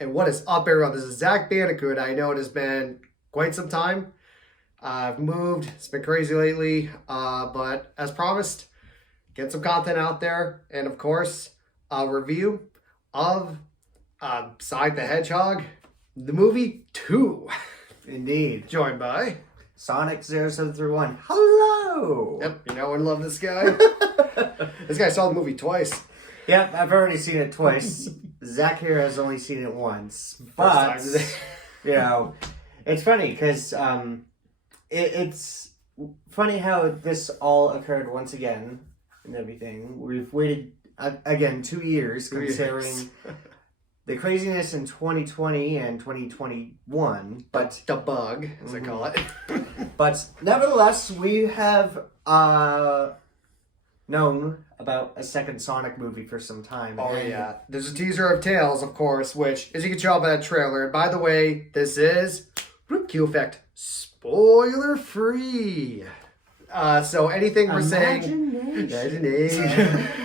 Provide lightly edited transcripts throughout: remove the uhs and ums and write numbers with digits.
And what is up, everyone? This is ZacBandicoot. I know it has been quite some time. I've moved. It's been crazy lately. But as promised, get some content out there. And of course, a review of Sonic the Hedgehog, the movie 2. Indeed. Joined by Sonic0731. Hello! Yep, you know I love this guy. This guy saw the movie twice. Yep, I've already seen it twice. Zach here has only seen it once. But, you know, it's funny because it's funny how this all occurred once again and everything. We've waited, again, 2 years considering the craziness in 2020 and 2021. But the bug, as I call it. But nevertheless, we have known about a second Sonic movie for some time. Oh, yeah. There's a teaser of Tails, of course, which, as you can tell by that trailer, and by the way, this is, cue effect, spoiler-free. So anything we're saying...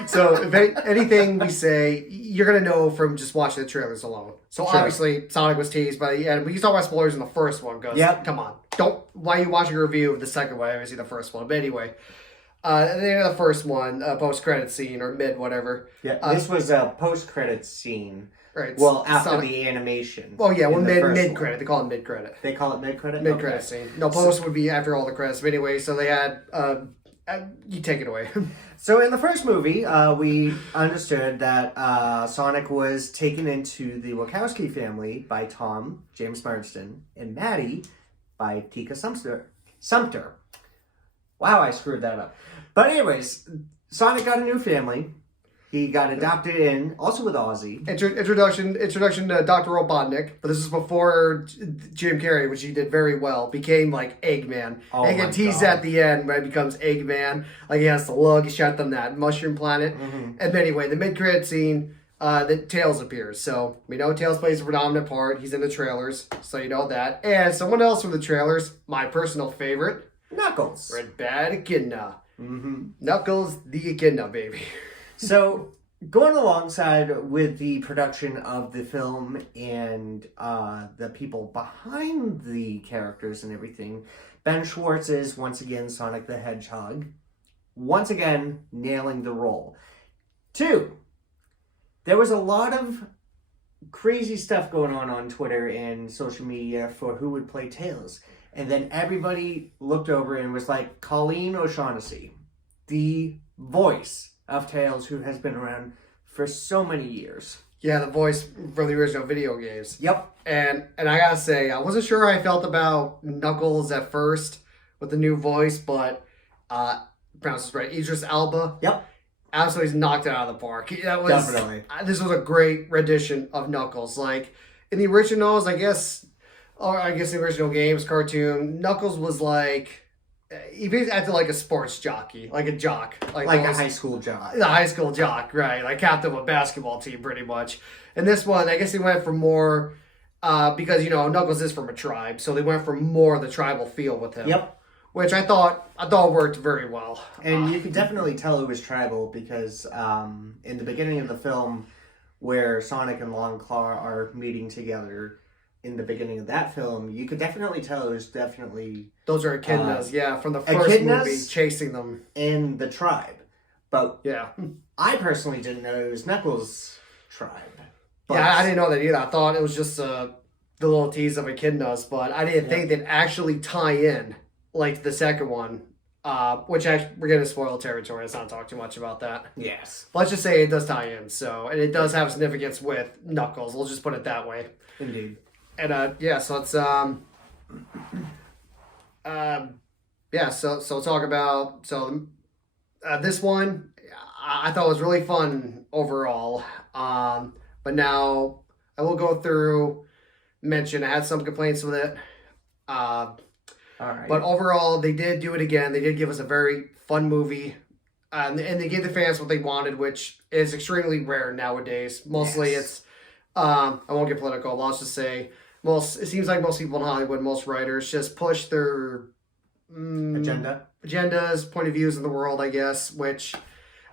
So if anything we say, you're going to know from just watching the trailers alone. So obviously, Sonic was teased by the end. We can talk about spoilers in the first one, because, come on. Why are you watching a review of the second one? I haven't seen the first one. But anyway... at the end of the first one, post-credit scene, or mid, whatever. Yeah, this was a post-credit scene. Right. Well, after the animation. Oh, yeah, well, mid-credit. They call it mid-credit. They call it mid-credit? Mid-credit scene. No, post would be after all the credits. But anyway, so they had... you take it away. So in the first movie, we understood that Sonic was taken into the Wachowski family by Tom, James Marsden, and Maddie by Tika Sumpter. Wow, I screwed that up. But anyways, Sonic got a new family. He got adopted in, also with Ozzy. Introduction to Dr. Robotnik, but this is before Jim Carrey, which he did very well, became like Eggman. Oh, and he gets teased at the end when he becomes Eggman. Like he has the lug, he shot them that mushroom planet. Mm-hmm. And anyway, the mid-credit scene, the Tails appears. So we know Tails plays a predominant part. He's in the trailers, so you know that. And someone else from the trailers, my personal favorite, Knuckles. Red Bad Echidna. Mm-hmm. Knuckles the Echidna, baby. So, going alongside with the production of the film and the people behind the characters and everything, Ben Schwartz is, once again, Sonic the Hedgehog. Once again, nailing the role. 2, there was a lot of crazy stuff going on Twitter and social media for who would play Tails. And then everybody looked over and was like, Colleen O'Shaughnessy, the voice of Tails, who has been around for so many years. Yeah, the voice from the original video games. Yep. And I gotta say, I wasn't sure how I felt about Knuckles at first with the new voice, but pronounce this right, Idris Elba. Yep. Absolutely knocked it out of the park. That was, definitely. This was a great rendition of Knuckles. Like, in the originals, I guess the original games, cartoon, Knuckles was like, he basically acted like a sports jockey, like a jock. Like a high school jock. The high school jock, right. Like captain of a basketball team, pretty much. And this one, I guess they went for more, because, you know, Knuckles is from a tribe, so they went for more of the tribal feel with him. Yep. Which I thought worked very well. And you can definitely tell it was tribal because in the beginning of the film, where Sonic and Longclaw are meeting together, in the beginning of that film, you could definitely tell it was definitely... Those are echidnas, from the first movie, chasing them. In the tribe. But yeah, I personally didn't know it was Knuckles' tribe. But yeah, I didn't know that either. I thought it was just the little tease of echidnas, but I didn't think they'd actually tie in, like the second one, which we're getting spoil territory. Let's not talk too much about that. Yes. But let's just say it does tie in, and it does have significance with Knuckles. We'll just put it that way. Indeed. And so let's so talk about this one. I thought was really fun overall. But now I will go through. Mention I had some complaints with it. All right. But overall, they did do it again. They did give us a very fun movie. And they gave the fans what they wanted, which is extremely rare nowadays. Mostly it's, I won't get political, but I'll just say, it seems like most people in Hollywood, most writers, just push their agendas, point of views in the world, I guess, which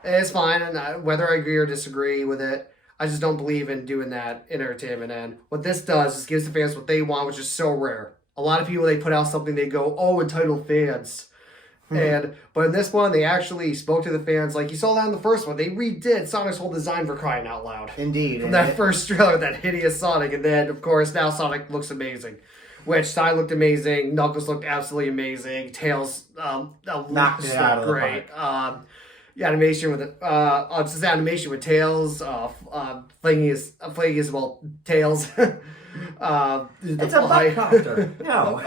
is fine. And whether I agree or disagree with it, I just don't believe in doing that in entertainment. And what this does is gives the fans what they want, which is so rare. A lot of people, they put out something, they go, oh, entitled fans. But in this one, they actually spoke to the fans. Like you saw that in the first one. They redid Sonic's whole design, for crying out loud. Indeed. From that first trailer, that hideous Sonic. And then, of course, now Sonic looks amazing. Which Sonic looked amazing. Knuckles looked absolutely amazing. Tails knocked it out of great. The animation with just the animation with Tails, flinging his tails. It's a butt-copter. No.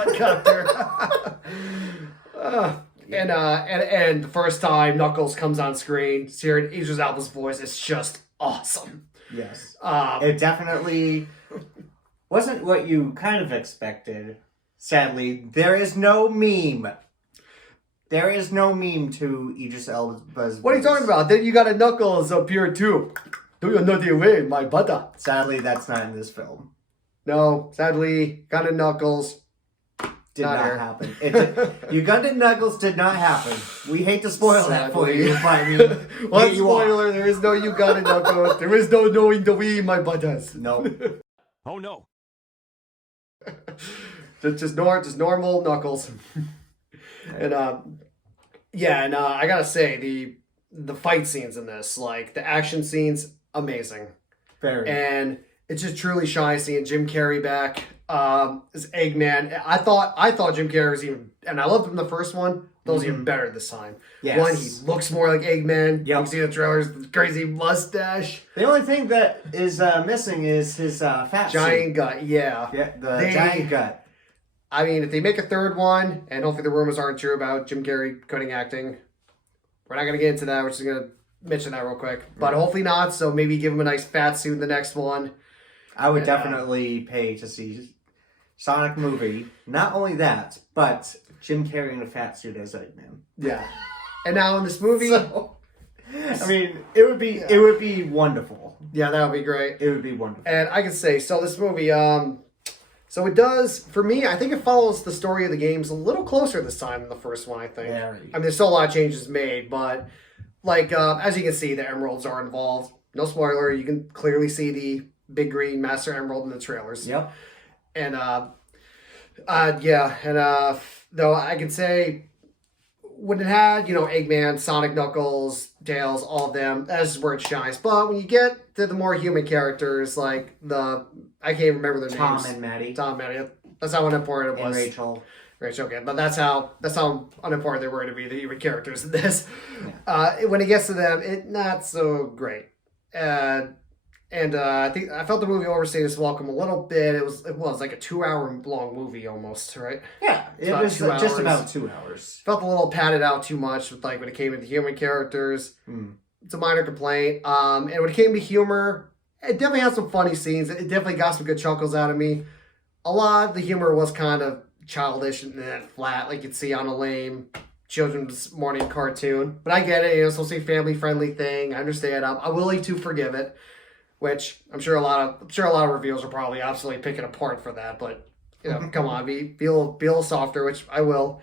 And the first time Knuckles comes on screen, hearing Idris Elba's voice is just awesome. Yes. It definitely wasn't what you kind of expected. Sadly, there is no meme. There is no meme to Idris Elba's voice. What are you talking about? Then you got a Knuckles up here too. Do you know the way, my butter? Sadly, that's not in this film. No, sadly, got a Knuckles. Did not happen. Uganda Knuckles did not happen. We hate to spoil that for you, but I mean, one spoiler, there is no Uganda Knuckles. There is no knowing the way, my butters. No. Oh no. just normal Knuckles. And I gotta say, the fight scenes in this, like the action scenes, amazing. Very. And it's just truly shiny seeing Jim Carrey back as Eggman. I thought Jim Carrey was even, and I loved him the first one. That was even better this time. Yes. One, he looks more like Eggman. You can see the trailers, the crazy mustache. The only thing that is missing is his fat giant suit. Gut. Yeah, the giant gut. I mean, if they make a third one, and hopefully the rumors aren't true about Jim Carrey quitting acting, we're not going to get into that. We're just going to mention that real quick. But hopefully not, so maybe give him a nice fat suit in the next one. I would definitely pay to see Sonic movie. Not only that, but Jim Carrey in a fat suit as Eggman. Yeah. And now in this movie... I mean, it would be wonderful. Yeah, that would be great. It would be wonderful. And I can say, so this movie... So it does, for me, I think it follows the story of the games a little closer this time than the first one, I think. Yeah, I mean, there's still a lot of changes made, but like, as you can see, the emeralds are involved. No spoiler, you can clearly see the big green Master Emerald in the trailers. Yep. And, though I can say, when it had, Eggman, Sonic, Knuckles, Tails, all of them, that's where it shines. But when you get to the more human characters, like I can't even remember their names. Tom and Maddie. That's how unimportant it and was. Rachel, okay. But that's how unimportant they were to be, the human characters in this. Yeah. When it gets to them, it's not so great. I think I felt the movie overstayed its welcome a little bit. It was like a 2-hour long movie almost, right? Yeah, it was just about 2 hours. Felt a little padded out too much with when it came to the human characters. It's a minor complaint. And when it came to humor, it definitely had some funny scenes. It definitely got some good chuckles out of me. A lot of the humor was kind of childish and flat, like you'd see on a lame children's morning cartoon. But I get it. It's supposed to be a family-friendly thing. I understand. I'm willing to forgive it. Which I'm sure a lot of reviewers are probably absolutely picking apart for that, but come on, be a little softer, which I will.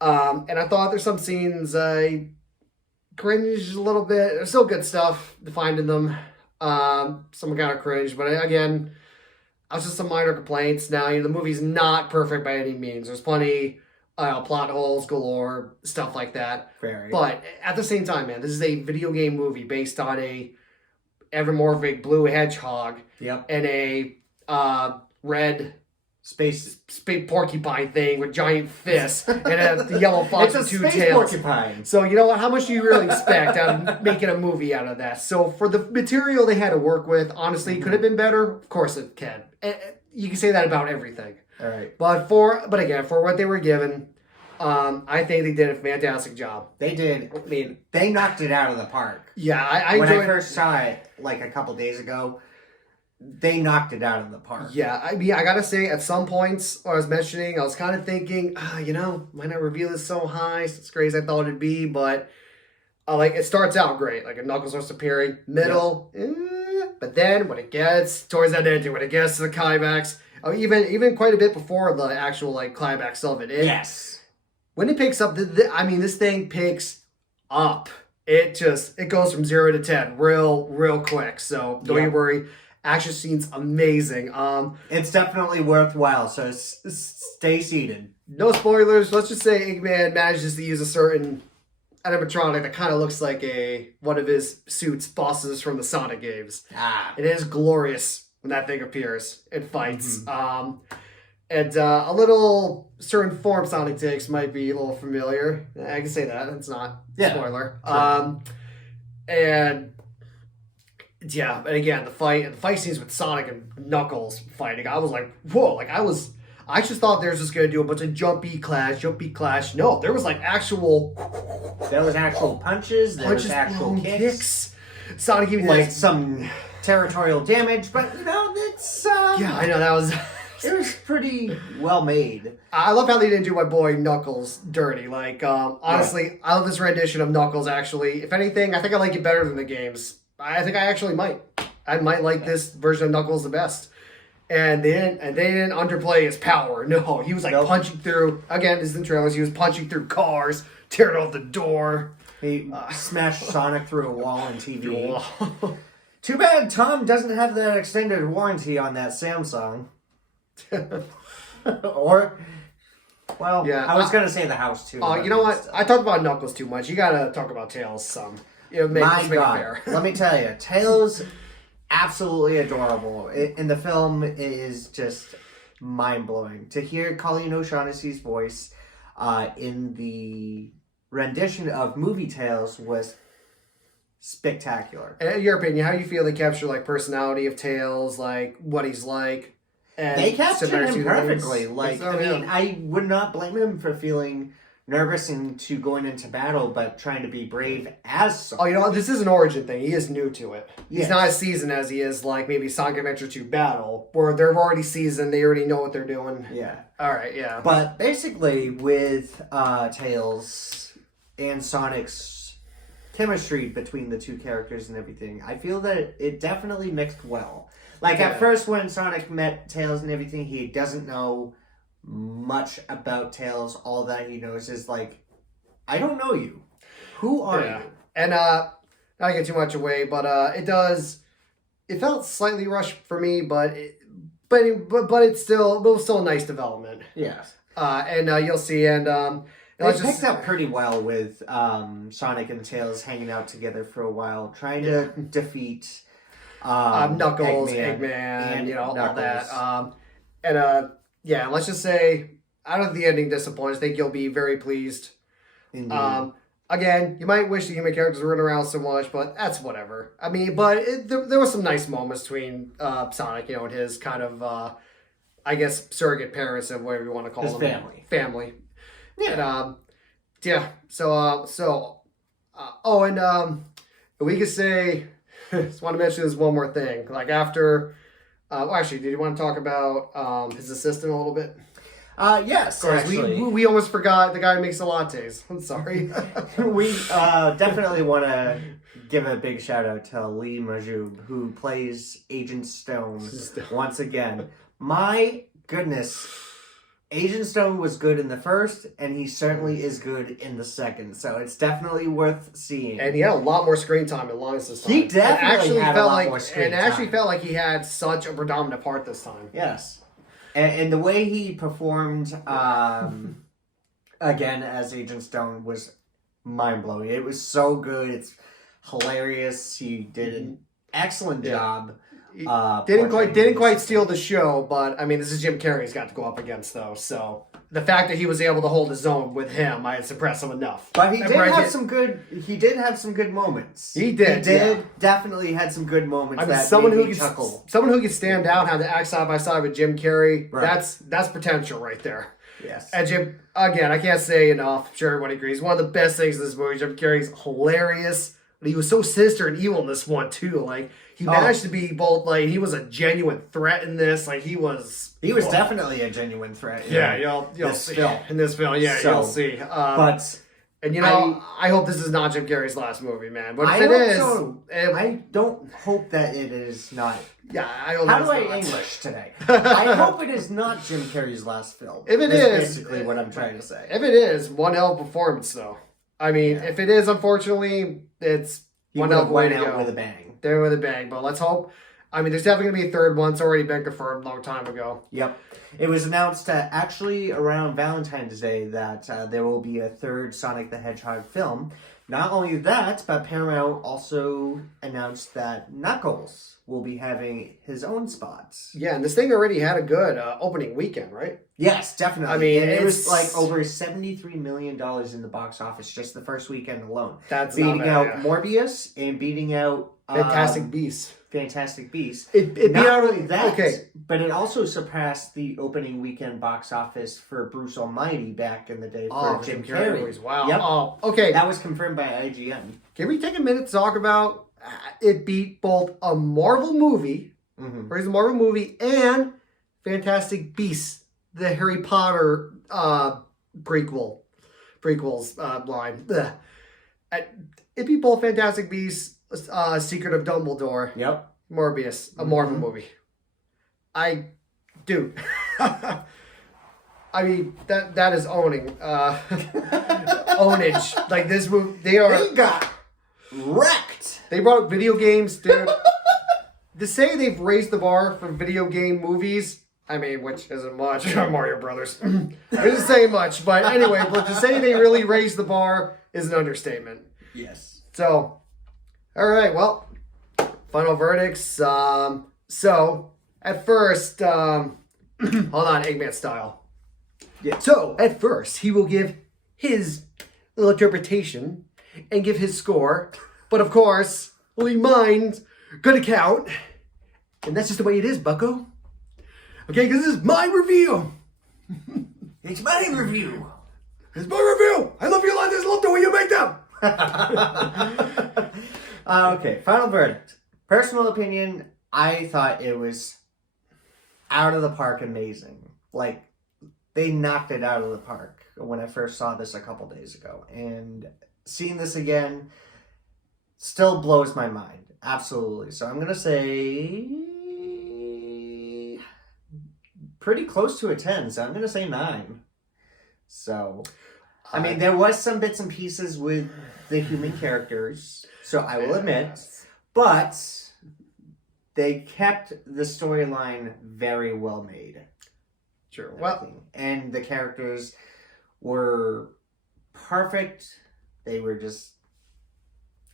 And I thought there's some scenes I cringed a little bit. There's still good stuff to find in them. Some kind of cringe, but again, I was just some minor complaints. Now the movie's not perfect by any means. There's plenty plot holes galore, stuff like that. Very. But at the same time, man, this is a video game movie based on a Evermorphic blue hedgehog, and a red space porcupine thing with giant fists, and a yellow fox with 2 tails. Porcupine. So you know what? How much do you really expect out of making a movie out of that? So for the material they had to work with, honestly, could it have been better? Of course it can. You can say that about everything. All right. But again, for what they were given, I think they did a fantastic job. They did. I mean, they knocked it out of the park. Yeah, I when enjoyed I first saw it, like a couple days ago, they knocked it out of the park. Yeah, I mean, I gotta say, at some points, I was mentioning, I was kind of thinking, might not reveal this so high, it's great as I thought it'd be, but it starts out great, like a Knuckles starts appearing, middle, but then when it gets towards that end, when it gets to the climax, even quite a bit before the actual climax of it, yes. When it picks up, this thing picks up. it goes from 0 to 10 real quick. So don't you worry. Action scene's amazing. It's definitely worthwhile. So stay seated. No spoilers. Let's just say Eggman manages to use a certain animatronic that kind of looks like one of his suits bosses from the Sonic games. It is glorious when that thing appears and fights. And a little certain form Sonic takes might be a little familiar. I can say that. It's not a spoiler. Sure. And again, the fight scenes with Sonic and Knuckles fighting, I was like, whoa, I just thought they were just going to do a bunch of jumpy clash. No, there was like actual... There was actual punches, there was actual kicks. Sonic even like some territorial damage, but it's... yeah, I know, that was... It was pretty well made. I love how they didn't do my boy Knuckles dirty. Like, honestly, I love this rendition of Knuckles, actually. If anything, I think I like it better than the games. I think I actually might. I might like this version of Knuckles the best. And they didn't underplay his power. No, he was like punching through, again, this is in the trailers, he was punching through cars, tearing off the door. He smashed Sonic through a wall on TV. Too bad Tom doesn't have that extended warranty on that Samsung. Or, well, yeah, I was going to say the house too. You know what? I talked about Knuckles too much. You got to talk about Tails some. My God. Let me tell you, Tails, absolutely adorable. In the film, it is just mind-blowing. To hear Colleen O'Shaughnessy's voice in the rendition of movie Tails was spectacular. And in your opinion, how do you feel they capture like personality of Tails, like what he's like? And they captured him perfectly. I would not blame him for feeling nervous into going into battle, but trying to be brave as Sonic. Oh, this is an origin thing. He is new to it. Yes. He's not as seasoned as he is like maybe Sonic Adventure 2 Battle, where they're already seasoned. They already know what they're doing. Yeah. All right. Yeah. But basically, with Tails and Sonic's chemistry between the two characters and everything, I feel that it definitely mixed well. Like, at first, when Sonic met Tails and everything, he doesn't know much about Tails. All that he knows is, like, I don't know you. Who are you? And, not to get too much away, but it felt slightly rushed for me, but it was still a nice development. Yes. And you'll see, and... They picked up pretty well with Sonic and Tails hanging out together for a while, trying to defeat... Knuckles, Eggman, and all that. Let's just say, out of the ending disappoints, I think you'll be very pleased. Indeed. Again, you might wish the human characters weren't around so much, but that's whatever. I mean, but there was some nice moments between Sonic, and his kind of, I guess, surrogate parents, or whatever you want to call them. His family. Yeah. And, we could say... Just want to mention this one more thing. Like after, actually, did you want to talk about his assistant a little bit? Yes, actually. We almost forgot the guy who makes the lattes. I'm sorry. We definitely want to give a big shout out to Lee Majub, who plays Agent Stone once again. My goodness. Agent Stone was good in the first, and he certainly is good in the second. So it's definitely worth seeing. And he had a lot more screen time in Lawrence this time. He definitely had a lot more screen time. And it actually felt like he had such a predominant part this time. Yes. And the way he performed, again, as Agent Stone was mind-blowing. It was so good. It's hilarious. He did an excellent job. Didn't quite steal the show, but I mean, this is Jim Carrey's got to go up against though. So the fact that he was able to hold his own with him, it's impressive enough. But he did have some good. He did have some good moments. He did. Definitely had some good moments. I mean, someone who could stand out, have to act side by side with Jim Carrey. Right. That's potential right there. Yes. And Jim, again, I can't say enough. I'm sure everybody agrees. One of the best things in this movie, Jim Carrey's hilarious. But he was so sinister and evil in this one too. Like. He managed to be both, like, he was a genuine threat in this. Like, he was... He was definitely a genuine threat. You'll see. In this film, you'll see. And, I hope this is not Jim Carrey's last movie, man. But if it is... I don't hope that it is not. Yeah, I hope How do I English today? I hope it is not Jim Carrey's last film. If it is... basically what I'm trying to say. If it is, one hell of a performance, though. I mean, if it is, unfortunately, it's one out with a bang. There with a bang, but let's hope. I mean, there's definitely going to be a third one. It's already been confirmed a long time ago. Yep. It was announced actually around Valentine's Day that there will be a third Sonic the Hedgehog film. Not only that, but Paramount also announced that Knuckles will be having his own spots. Yeah, and this thing already had a good opening weekend, right? Yes, definitely. I mean, it was like over $73 million in the box office just the first weekend alone. That's beating not bad, out yeah. Morbius and beating out Fantastic Beasts. It beat out only that, but it also surpassed the opening weekend box office for Bruce Almighty back in the day for Jim Carrey. Movies. Wow. Yep. Oh, okay. That was confirmed by IGN. Can we take a minute to talk about it beat both a Marvel movie, or is a Marvel movie, and Fantastic Beasts, the Harry Potter prequels line. It beat both Fantastic Beasts, Secret of Dumbledore. Yep. Morbius, a Marvel movie. Dude. I mean, that is owning. Ownage. Like this movie, they got wrecked. They brought up video games, dude. To say they've raised the bar for video game movies, I mean, which isn't much. Mario Brothers. I didn't say much, but anyway, but to say they really raised the bar is an understatement. Yes. So, all right, well, final verdicts. So, at first, hold on, Eggman style. Yeah. So, at first, he will give his little interpretation and give his score. But, of course, only mine's gonna count. And that's just the way it is, bucko. Okay, because this is my review. It's my review. It's my review. I love you like this. Love the way you make them. Okay, final verdict. Personal opinion, I thought it was out of the park amazing. Like, they knocked it out of the park when I first saw this a couple days ago. And seeing this again still blows my mind. Absolutely. So I'm going to say pretty close to a 10. So I'm going to say 9. So, I mean, there was some bits and pieces with the human characters, so I will admit, but they kept the storyline very well made. Sure. Well, and the characters were perfect. They were just,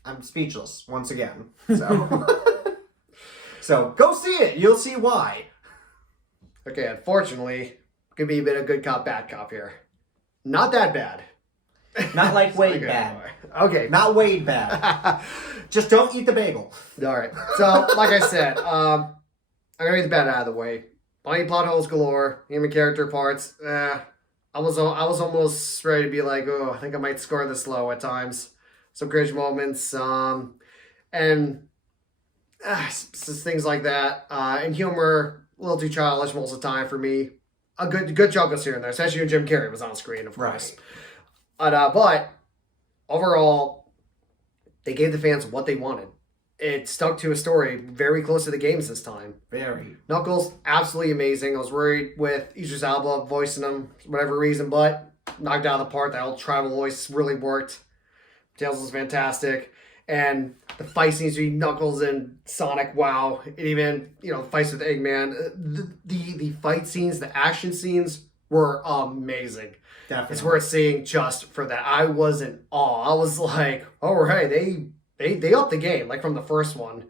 I'm speechless once again. So, so go see it. You'll see why. Okay, unfortunately, could be a bit of good cop, bad cop here. Not that bad. Not like Wade bad. Okay. Not Wade bad. Just don't eat the bagel. All right. So, like I said, I'm going to get the bad out of the way. Plenty of plot holes galore. Human character parts. I was almost ready to be like, oh, I think I might score this low at times. Some cringe moments. And just things like that. And humor, a little too childish most of the time for me. A good chuckles here and there, especially when Jim Carrey was on screen, of course. But overall, they gave the fans what they wanted. It stuck to a story very close to the games this time. Very. Knuckles, absolutely amazing. I was worried with Idris Elba voicing him for whatever reason, but knocked out of the park. That old tribal voice really worked. Tails was fantastic. And the fight scenes between Knuckles and Sonic, wow. And even, fights with Eggman. The fight scenes, the action scenes were amazing. Definitely. It's worth seeing just for that. I was in awe. I was like, all right, they upped the game, like from the first one,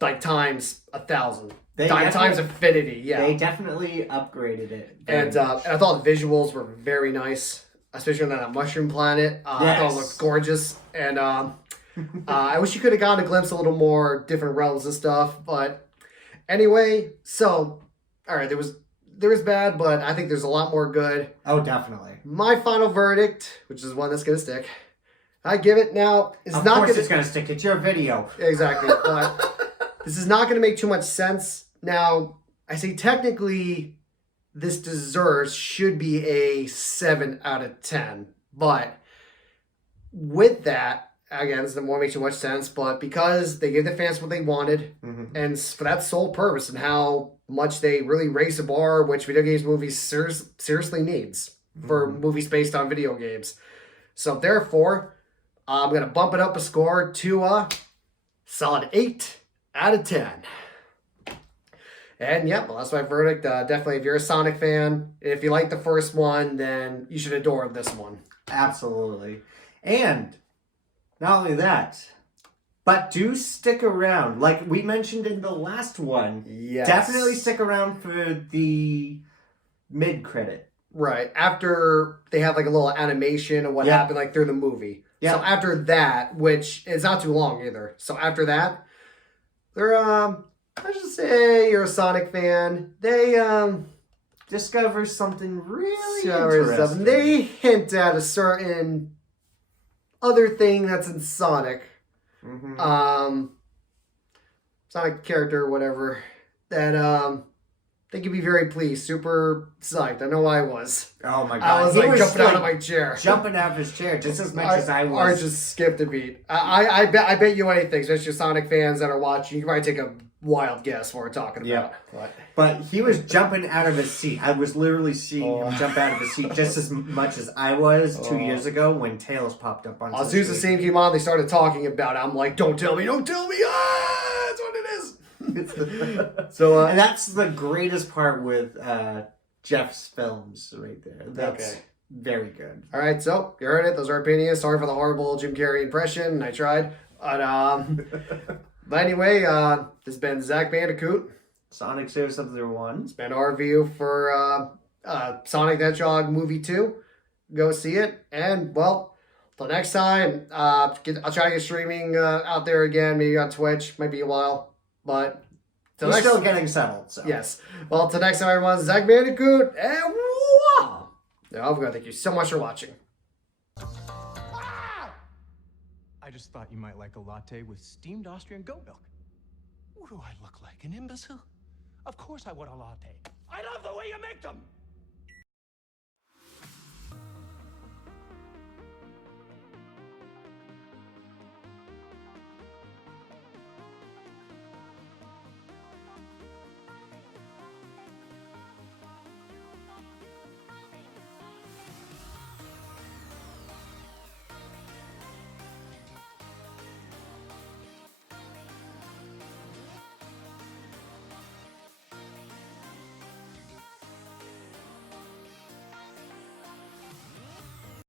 like times 1,000. Times infinity, yeah. They definitely upgraded it. And I thought the visuals were very nice, especially on that mushroom planet. I thought it looked gorgeous. And I wish you could have gotten a glimpse of a little more different realms and stuff. But anyway, so, all right, there was bad, but I think there's a lot more good. Oh, definitely. My final verdict, which is one that's going to stick, I give it now. It's of not course it's going to stick. It's your video. Exactly. But this is not going to make too much sense. Now, I say technically this should be a 7 out of 10. But with that, again, this doesn't want to make too much sense, but because they gave the fans what they wanted, and for that sole purpose and how much they really raised the bar, which video games movies seriously needs for movies based on video games. So therefore, I'm going to bump it up a score to a solid 8 out of 10. And yeah, well, that's my verdict. Definitely, if you're a Sonic fan, if you like the first one, then you should adore this one. Absolutely. And not only that, but do stick around. Like we mentioned in the last one, yes. Definitely stick around for the mid-credit. Right. After they have like a little animation of what happened like through the movie. Yeah. So after that, which is not too long either. So after that, they're I should say you're a Sonic fan. They discover something really interesting. They hint at a certain other thing that's in Sonic. Mm-hmm. Sonic character, whatever. That they could be very pleased, super psyched. I know I was. Oh my god! I was like jumping out of my chair, jumping out of his chair, just as much as I was. Or just skipped a beat. I bet you anything, especially Sonic fans that are watching. You can probably take a wild guess what we're talking about. But he was jumping out of his seat. I was literally seeing him jump out of his seat just as much as I was 2 years ago when Tails popped up on. As soon as the scene came on, they started talking about it. I'm like, don't tell me! Ah, that's what it is. So and that's the greatest part with Jeff's films right there. That's very good. All right, so you heard it. Those are our opinions. Sorry for the horrible Jim Carrey impression. I tried. But anyway, this has been ZacBandicoot. Sonic 0701. It's been our review for Sonic the Hedgehog movie 2. Go see it. And, well, till next time, I'll try to get streaming out there again. Maybe on Twitch. Might be a while. But he's still getting settled. So. Yes. Well, till next time, everyone, ZacBandicoot. And wow! Now, I'm going to thank you so much for watching. I just thought you might like a latte with steamed Austrian goat milk. What do I look like, an imbecile? Of course I want a latte. I love the way you make them!